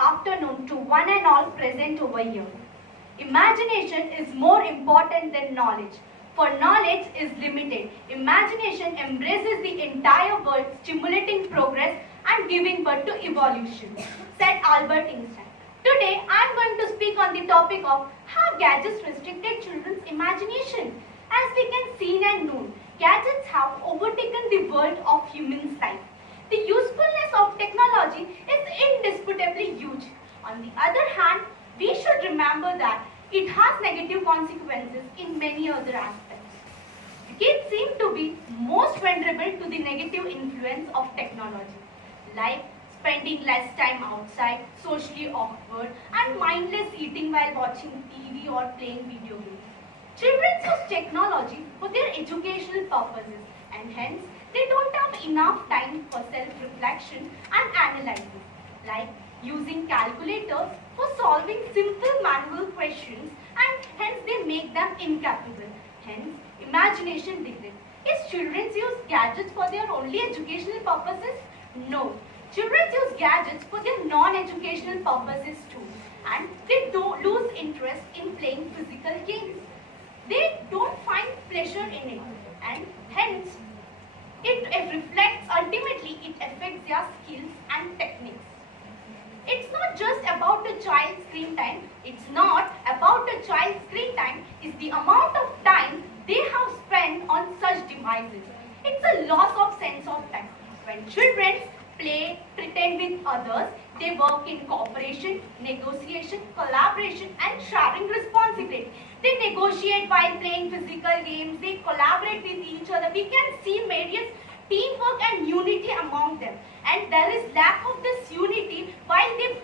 afternoon to one and all present over here. Imagination is more important than knowledge, for knowledge is limited. Imagination embraces the entire world, stimulating progress and giving birth to evolution, said Albert Einstein. Today, I am going to speak on the topic of how gadgets restricted children's imagination. As we can see and know, gadgets have overtaken the world of human life. The usefulness of technology is indisputably huge. On the other hand, we should remember that it has negative consequences in many other aspects. Kids seem to be most vulnerable to the negative influence of technology, like spending less time outside, socially awkward, and mindless eating while watching TV or playing video games. Children use technology for their educational purposes, and hence they don't have enough time for self-reflection and analysis, like using calculators for solving simple manual questions, and hence they make them incapable. Hence, imagination decreases. Is children use gadgets for their only educational purposes? No. Children use gadgets for their non-educational purposes too, and they don't lose interest in playing physical games. They don't find pleasure in it, and hence it reflects, ultimately it affects their skills and techniques. It's not just about the child's screen time. It's the amount of time they have spent on such devices. It's a loss of sense of time. When children play, pretend with others, they work in cooperation, negotiation, collaboration, and sharing responsibility. They negotiate while playing physical games. They collaborate with each other. We can see various teamwork and unity among them. And there is lack of this unity while they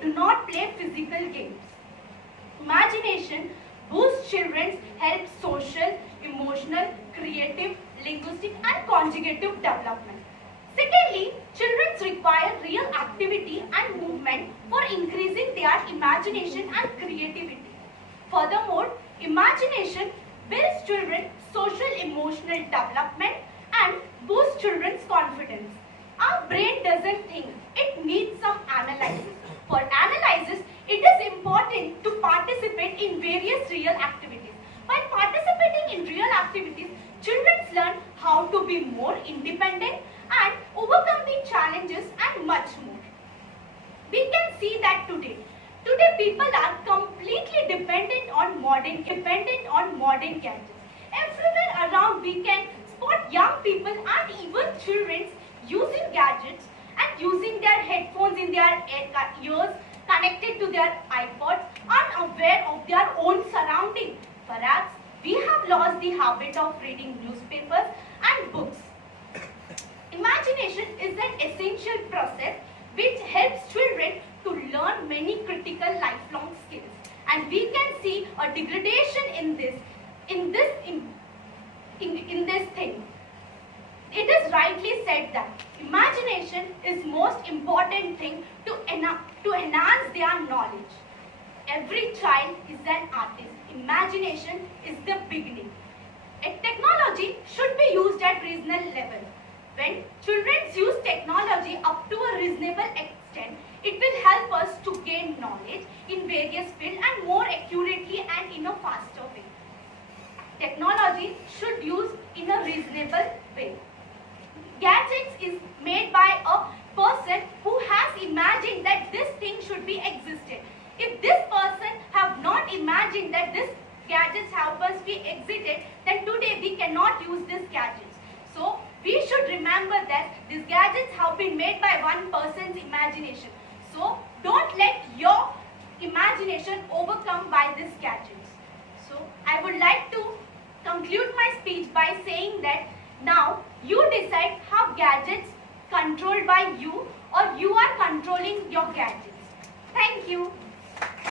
do not play physical games. Imagination boosts children's helps social, emotional, creative, linguistic, and conjugative development. Secondly, children require real activity and movement for increasing their imagination and creativity. Furthermore, imagination builds children's social emotional development and boosts children's confidence. Our brain doesn't think, it needs some analysis. For analysis, it is important to participate in various real activities. By participating in real activities, children learn how to be more independent and overcome the challenges and much more. We can see that today people are completely dependent on modern gadgets. Everywhere around we can spot young people and even children using gadgets and using their headphones in their ears connected to their iPods, unaware of their own surroundings. Perhaps we have lost the habit of reading newspapers and books. Imagination is an essential process which helps children to learn many critical lifelong skills, and we can see a degradation in this thing. It is rightly said that imagination is most important thing to enhance their knowledge. Every child is an artist. Imagination is the beginning. Technology should be used at reasonable level. When children use technology up to a reasonable extent, it will help us to gain knowledge in various fields and more accurately and in a faster way. Technology should use in a reasonable way. Gadgets is made by a person who has imagined that this thing should be existed. If this person have not imagined that this gadgets have must be existed, then today we cannot use these gadgets. So we should remember that these gadgets have been made by one person's imagination. So don't let your imagination overcome by these gadgets. So I would like to conclude my speech by saying that now you decide how gadgets controlled by you or you are controlling your gadgets. Thank you.